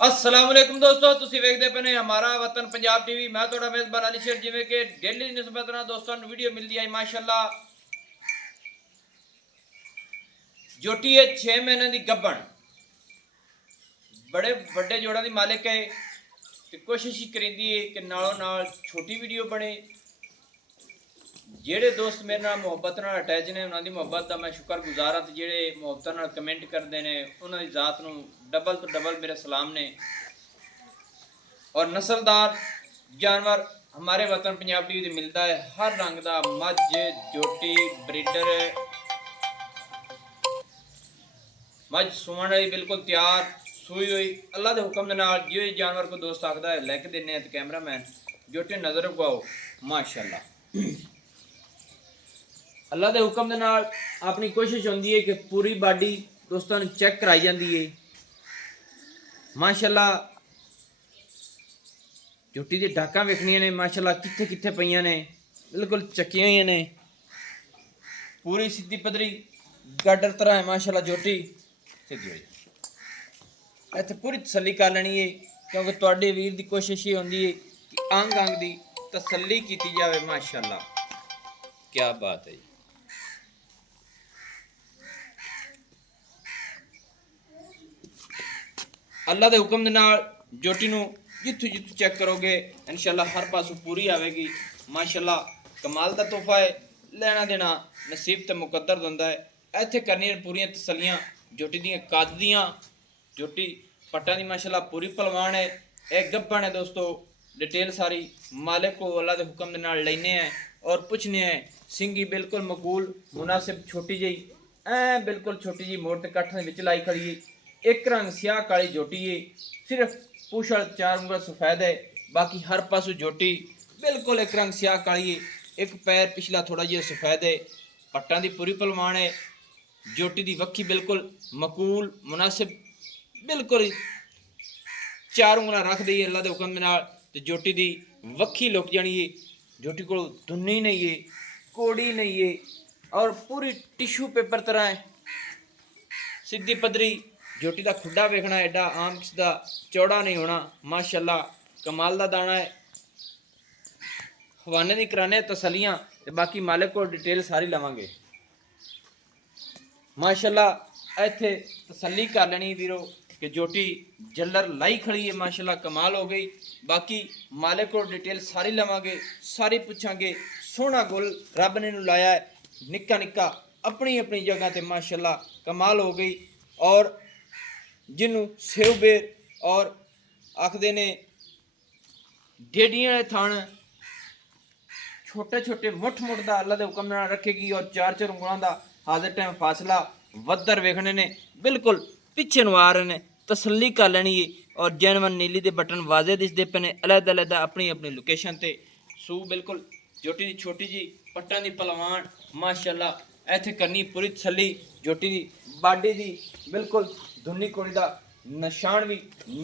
अस्सलाम वालेकुम दोस्तों, ਤੁਸੀਂ ਵੇਖਦੇ ਪਏ ਨੇ ਹਮਾਰਾ ਵਤਨ ਪੰਜਾਬ ਟੀਵੀ। ਮੈਂ ਤੁਹਾਡਾ ਮੇਜ਼ਬਾਨ ਅਲੀ ਸ਼ੇਰ। ਜਿਵੇਂ ਕਿ ਡੇਲੀ ਦੀ ਨਿਸਬਤ ਨਾਲ ਦੋਸਤਾਂ ਨੂੰ ਵੀਡੀਓ ਮਿਲਦੀ ਹੈ ਮਾਸ਼ਾਅੱਲਾ। ਜੋਟੀ ਹੈ 6 ਮਹੀਨੇ ਦੀ ਗੱਭਣ, ਬੜੇ ਵੱਡੇ ਜੋੜਾਂ ਦੀ ਮਾਲਿਕ ਹੈ ਤੇ ਕੋਸ਼ਿਸ਼ ਹੀ ਕਰਿੰਦੀ ਹੈ ਕਿ ਨਾਲੋਂ ਨਾਲ ਛੋਟੀ ਵੀਡੀਓ ਬਣੇ। ਜਿਹੜੇ ਦੋਸਤ ਮੇਰੇ ਨਾਲ ਮੁਹੱਬਤ ਨਾਲ ਅਟੈਚ ਨੇ ਉਹਨਾਂ ਦੀ ਮੁਹੱਬਤ ਦਾ ਮੈਂ ਸ਼ੁਕਰਗੁਜ਼ਾਰ ਹਾਂ ਤੇ ਜਿਹੜੇ ਮੁਹੱਬਤ ਨਾਲ ਕਮੈਂਟ ਕਰਦੇ ਨੇ ਉਹਨਾਂ ਦੀ ਜ਼ਾਤ ਨੂੰ डबल तो डबल मेरे सलाम ने। और नस्लदार जानवर हमारे वतन पंजाब टीवी मिलता है, हर रंग का मझ जोटी ब्रीडर मझ सुवन वाली बिल्कुल तैयार सूई हुई। अल्लाह के हुक्म के नाल जो जानवर को दोस्त आखदा है लिख देने तो कैमरामैन जोटी नज़र उगाओ माशाअल्लाह। अल्लाह के हुक्म के नाल अपनी कोशिश होंदी है कि पूरी बॉडी दोस्तों चेक कराई जाती है माशाअल्लाह। जोटी दी डाकां वेखनियां ने माशाअल्लाह कित्थे कित्थे पईयां ने, बिल्कुल चक्कियां हुई ने, पूरी सीधी पदरी गाडर तरह है माशाअल्लाह। जोटी सीधी होई इत्थे पूरी तसल्ली कर लैनी है क्योंकि तुहाडे वीर दी कोशिश ही होंदी है कि अंग अंग दी तसल्ली कीती जावे माशाअल्लाह। क्या बात है। अल्लाह के हुक्म के नाल जोटी नूं जित्थों जित्थों चेक करोगे इंशाअल्लाह हर पासों पूरी आवेगी माशाअल्लाह। कमाल का तोहफा है, लेना देना नसीब ते मुकद्दर दिंदा है। इत्थे करनियां पूरियां तसल्लियां जोटी दियां कद दियां। जोटी पट्टां दी माशाअल्लाह पूरी पहलवान है। एक गब्बन है दोस्तों, डिटेल सारी मालिक को अल्लाह के हुक्म के नाल लैने हैं और पूछने हैं। सिंगी बिल्कुल मकूल मुनासिब छोटी जी ऐ बिल्कुल छोटी जी मोड़ ते कट्ठ दे विच लाई खड़ी है। एक रंग स्याह काली जोटी है, सिर्फ पूछल 4 उंगल सफेद है, बाकी हर पासों जोटी बिल्कुल एक रंग स्याह काली है। एक पैर पिछला थोड़ा जिहा सफेद है। पट्टां दी पूरी पलवान है। जोटी दी वक्खी बिल्कुल मकूल मुनासिब बिल्कुल 4 उंगल रख दी है अल्लाह के हुक्म दे नाल ते जोटी दी वक्खी लुक जानी है। जोटी कोल दुन्नी नहीं है, कोड़ी नहीं है और पूरी टिशू पेपर तरह है, सीधी पदरी। जोटी का खुडा वेखना एडा आम किसी का चौड़ा नहीं होना माशाअल्लाह। कमाल का दाना है। हवाने की कराने तसलियां ते बाकी मालिक को डिटेल सारी लवांगे माशाअल्लाह। इत्थे तसल्ली कर लेनी वीरो कि जोटी जल्लर लाई खड़ी है माशाअल्लाह, कमाल हो गई। बाकी मालिक को डिटेल सारी लवांगे, सारी पूछांगे। सोहना गुल रब ने लाया है, निक्का निक्का अपनी अपनी जगह ते माशाअल्लाह, कमाल हो गई। और जिन्हों सेव बेर और आखते ने डेडियां थान छोटे छोटे मुठ मुठ का अल्लाह के हुक्म नाल रखेगी और 4 उंगलों का हाजिर टाइम फासला वधर वेखने ने बिल्कुल पिछे आ रहे हैं। तसल्ली कर लेनी है और जैनवन नीली के बटन वाजे दिसते पे ने अलग अलग अपनी अपनी लोकेशन से। सू बिल्कुल जोटी की छोटी जी पट्टां की पलवान माशाअल्लाह। इत्थे करनी पूरी तसल्ली। जोटी की बाडी की बिल्कुल धुन्नी कोड़ी का निशान भी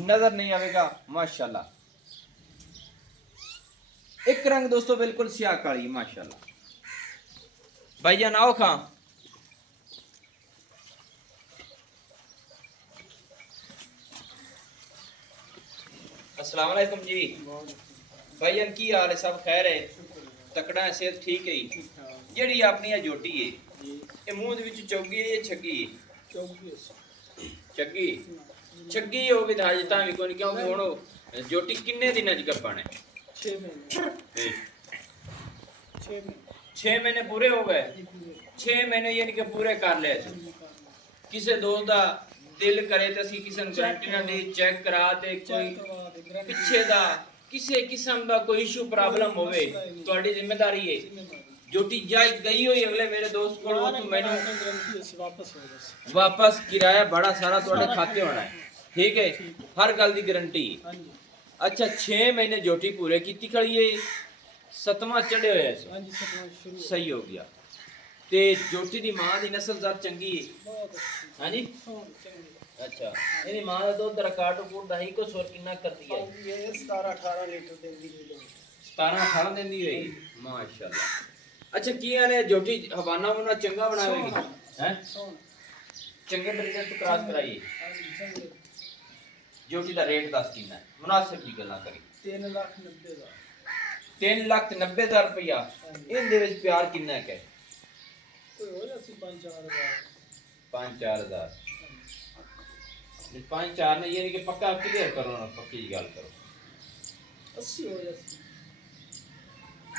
नजर नहीं आएगा माशाअल्लाह। एक रंग दोस्तों बिल्कुल स्याह काली माशाअल्लाह। भाईजान आओ खां। अस्सलाम वालेकुम जी। भाईजान की हाल है? सब खैर है? तकड़ा है, सेहत ठीक है? जेड़ी अपनी जोटी है ये मुंह दे विच चौगी है या छगी है? छगी छगी हो गई अजे तां भी कोई क्योंकि हुण जोटी किन्ने दिनां च गब्बन है? 6 महीने पूरे हो गए। 6 महीने यानी कि पूरे कर लिया। किसी दोस्त का दिल करे तो असीं किसी नूं गारंटी ना दे चेक करा दे कोई पिछे दा किसी किस्म का कोई इशू प्रॉब्लम होवे तुहाडी जिम्मेदारी है। जोटी जाए गई हुई अगले मेरे दोस्त को तो मैंने वापस किराया बड़ा सारा तुहाडे खाते होना है, ठीक है? हर गल की गारंटी। अच्छा 6 महीने जोटी पूरे की खड़ी है, 7वां चढ़े हुए सही हो गया। ते जोटी दी मां दी नस्ल ज़ात चंगी है? हाँ जी अच्छा इहदी मां दा दुध रिकॉर्ड रिपोर्ट दा ही को सुर कितना करदी है? 17-18 लीटर देंदी है। 17-18 देंदी है माशाअल्लाह। अच्छा की ने जोटी हवाना वना चंगा बनावेगी हैं? चंगे ब्रीडर तो क्रॉस कराइए जोटी दा रेट दस कितना है मुनासिब जी गल्लां करी 3,90,000 3,90,000 रुपया इन दे विच प्यार कितना है कोई हो जासी 5-4,000 5-4 हज़ार 5-4 ने यानी कि पक्का क्लियर करो ना पक्की गल करो 80 हो जासी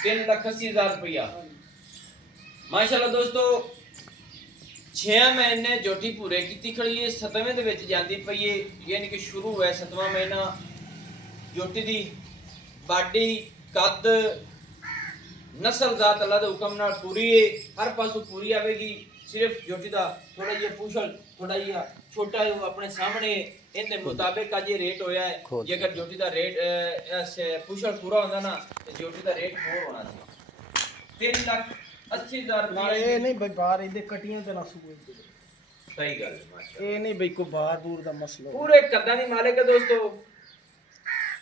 3,80,000 रुपया माशाल्लाह दोस्तों 6 महीने जोटी पूरे की खड़ी है 7वें ਦੇ ਵਿੱਚ ਜਾਂਦੀ ਪਈ ਹੈ ਯਾਨੀ ਕਿ ਸ਼ੁਰੂ ਹੋਇਆ 7ਵਾਂ ਮਹੀਨਾ जोटी ਦੀ ਬਾਡੀ ਕੱਦ ਨਸਲ ਜ਼ਾਤ ਅੱਲਾ ਦੇ ਹੁਕਮ ਨਾਲ ਪੂਰੀ ਹੈ ਹਰ ਪਾਸੋਂ ਪੂਰੀ ਆਵੇਗੀ ਸਿਰਫ जोटी ਦਾ ਥੋੜਾ ਜਿਹਾ ਪੁਸ਼ਲ ਥੋੜਾ ਜਿਹਾ ਛੋਟਾ ਹੈ ਆਪਣੇ ਸਾਹਮਣੇ ਇਹਦੇ ਮੁਤਾਬਿਕ ਅੱਜ ਇਹ ਰੇਟ ਹੋਇਆ ਹੈ ਜੇ ਅਗਰ जोटी ਦਾ ਰੇਟ ਪੁਸ਼ਲ ਪੂਰਾ ਹੁੰਦਾ ਨਾ ਤੇ जोटी ਦਾ ਰੇਟ ਹੋਰ ਹੋਣਾ ਸੀ 3,80,000 ਨਾਲ ਇਹ ਨਹੀਂ ਬਈ ਬਾਹਰ ਇਹਦੇ ਕਟੀਆਂ ਤੇ ਨਾ ਸੂਏ ਸਹੀ ਗੱਲ ਹੈ ਮਾਸ਼ਾਅੱਲਾ ਇਹ ਨਹੀਂ ਬਈ ਕੋ ਬਾਹਰ ਦੂਰ ਦਾ ਮਸਲਾ पूरे कद्दा दी मालिक है दोस्तों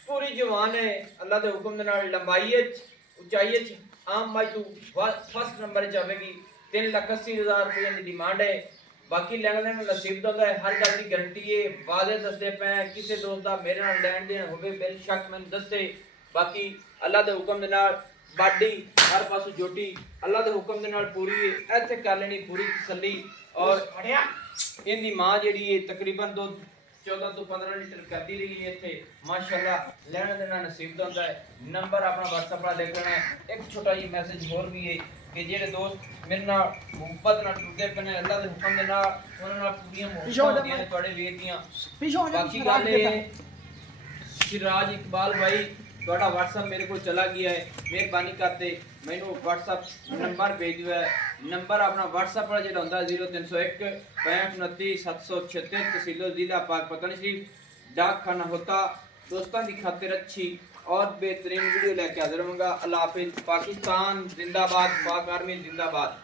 पूरी जवान है अल्लाह दे हुक्म दे नाल लंबाई ऊंचाई आम माई तू फर्स्ट नंबर च आवेगी 3,80,000 रुपये की डिमांड है बाकी लेना देना नसीब दा है हर गल की गारंटी है वादे दसदे पे किसी दोस्त दा मेरे नाल लैन देन होवे बेशक मैनूं दसे बाकी अल्लाह दे हुक्म दे नाल बाडी हर पासों जोटी अल्लाह दे हुक्म दे नाल पूरी है इत्थे कर लेनी पूरी तसल्ली और इनकी मां जिहड़ी है तकरीबन 14 तो 15 लीटर करती रही है इत्थे माशाल्लाह लेना देना नसीब दा होंदा है नंबर अपना WhatsApp पर देख लेना है एक छोटा जी मैसेज और भी है कि जेडे दोस्त मेरे नाल मोहब्बत नाल टुरदे पने अल्लाह दे हुक्म दे नाल उन्हां नाल पूरीआं मोहब्बत होंदियां ने तुहाडे वीर दियां बाकी गल है सिराज इकबाल भाई ਤੁਹਾਡਾ WhatsApp ਮੇਰੇ ਕੋਲ ਚਲਾ ਗਿਆ ਹੈ ਮਿਹਰਬਾਨੀ ਕਰਦੇ ਮੈਨੂੰ WhatsApp ਨੰਬਰ ਭੇਜ ਦਿਓ ਨੰਬਰ ਆਪਣਾ WhatsApp ਵਾਲਾ ਜਿਹੜਾ ਹੁੰਦਾ 0301 6529 736 तहसील जिला पाक पतन शरीफ डाक खाना होता दोस्तों की खातिर अच्छी और बेहतरीन वीडियो लेके हाजिर होऊंगा अल्लाह हाफिज पाकिस्तान जिंदाबाद पाक आर्मी जिंदाबाद।